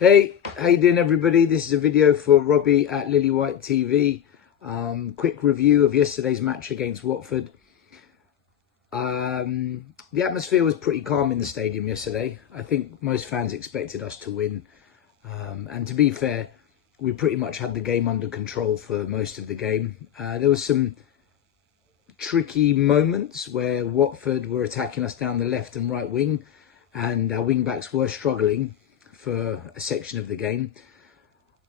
Hey, how you doing everybody? This is a video for Robbie at Lilywhite TV. Quick review of yesterday's match against Watford. The atmosphere was pretty calm in the stadium yesterday. I think most fans expected us to win. And to be fair, we pretty much had the game under control for most of the game. There was some tricky moments where Watford were attacking us down the left and right wing, and our wing backs were struggling for a section of the game.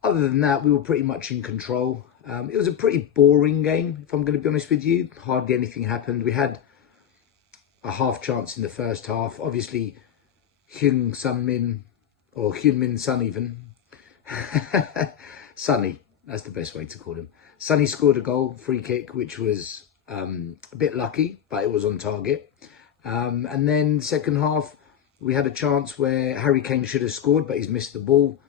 Other than that, we were pretty much in control. It was a pretty boring game, if I'm going to be honest with you. Hardly anything happened. We had a half chance in the first half. Obviously, Hyun Min Son even. Sonny, that's the best way to call him. Sonny scored a goal, free kick, which was a bit lucky, but it was on target. And then second half, we had a chance where Harry Kane should have scored, but he's missed the ball.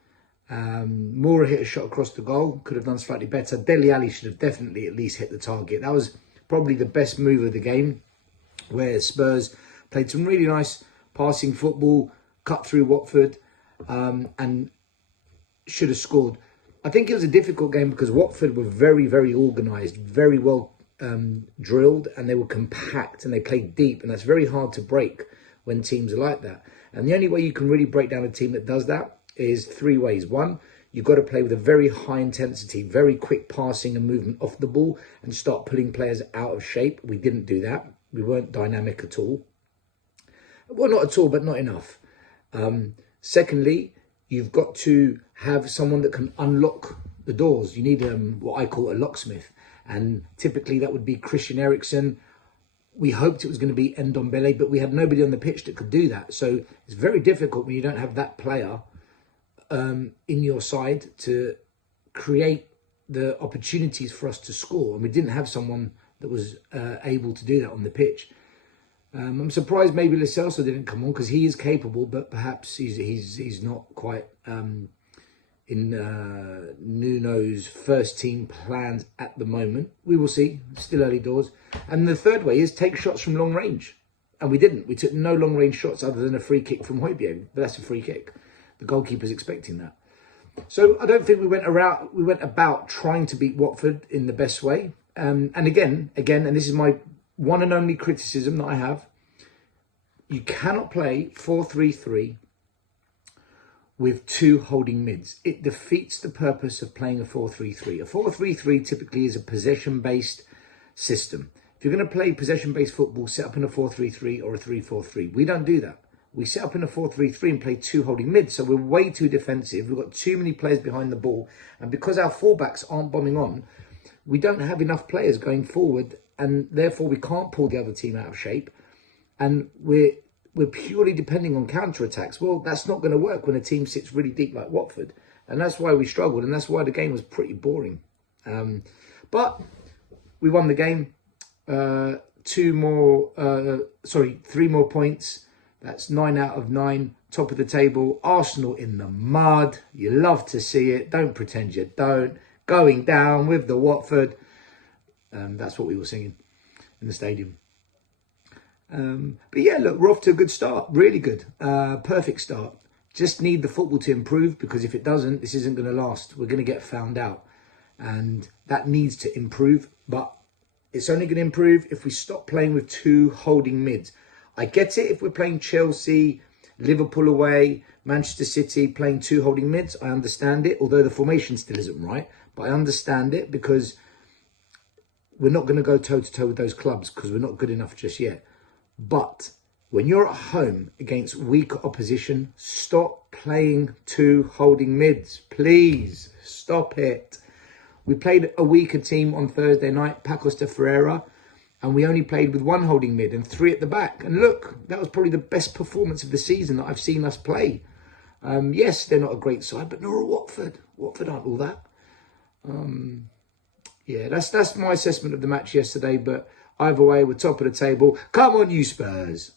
Moura hit a shot across the goal, could have done slightly better. Dele Alli should have definitely at least hit the target. That was probably the best move of the game, where Spurs played some really nice passing football, cut through Watford, and should have scored. I think it was a difficult game because Watford were very, very organised, very well drilled, and they were compact and they played deep, and that's very hard to break when teams are like that. And the only way you can really break down a team that does that is three ways. One, you've got to play with a very high intensity, very quick passing and movement off the ball and start pulling players out of shape. We didn't do that. We weren't dynamic at all. Well, not at all, but not enough. Secondly, you've got to have someone that can unlock the doors. You need what I call a locksmith. And typically that would be Christian Eriksen. We hoped it was going to be Ndombele, but we had nobody on the pitch that could do that. So it's very difficult when you don't have that player in your side to create the opportunities for us to score. And we didn't have someone that was able to do that on the pitch. I'm surprised maybe Lo Celso didn't come on because he is capable, but perhaps he's not quite in Nuno's first team plans at the moment. We will see. Still early doors. And the third way is take shots from long range. And we didn't. We took no long range shots other than a free kick from Højbjerg. But that's a free kick. The goalkeeper's expecting that. So I don't think we went about trying to beat Watford in the best way. And again, and this is my one and only criticism that I have, you cannot play 4-3-3 with two holding mids. It defeats the purpose of playing a 4-3-3. A 4-3-3 typically is a possession-based system. If you're going to play possession-based football, set up in a 4-3-3 or a 3-4-3. We don't do that. We set up in a 4-3-3 and play two holding mids, so we're way too defensive. We've got too many players behind the ball, and because our fullbacks aren't bombing on, we don't have enough players going forward, and therefore we can't pull the other team out of shape, and we're purely depending on counter-attacks. Well, that's not going to work when a team sits really deep like Watford. And that's why we struggled. And that's why the game was pretty boring. But we won the game. 3 more points. That's 9 out of 9. Top of the table. Arsenal in the mud. You love to see it. Don't pretend you don't. Going down with the Watford. That's what we were singing in the stadium. But yeah, look, we're off to a good start. Really good. Perfect start. Just need the football to improve, because if it doesn't, this isn't going to last. We're going to get found out. And that needs to improve. But it's only going to improve if we stop playing with two holding mids. I get it if we're playing Chelsea, Liverpool away, Manchester City, playing two holding mids. I understand it, although the formation still isn't right. But I understand it because we're not going to go toe-to-toe with those clubs because we're not good enough just yet. But when you're at home against weak opposition, stop playing two holding mids. Please, stop it. We played a weaker team on Thursday night, Pacos de Ferreira, and we only played with one holding mid and 3 at the back. And look, that was probably the best performance of the season that I've seen us play. Yes, they're not a great side, but nor are Watford. Watford aren't all that. Yeah, that's my assessment of the match yesterday, but either way, we're top of the table. Come on, you Spurs.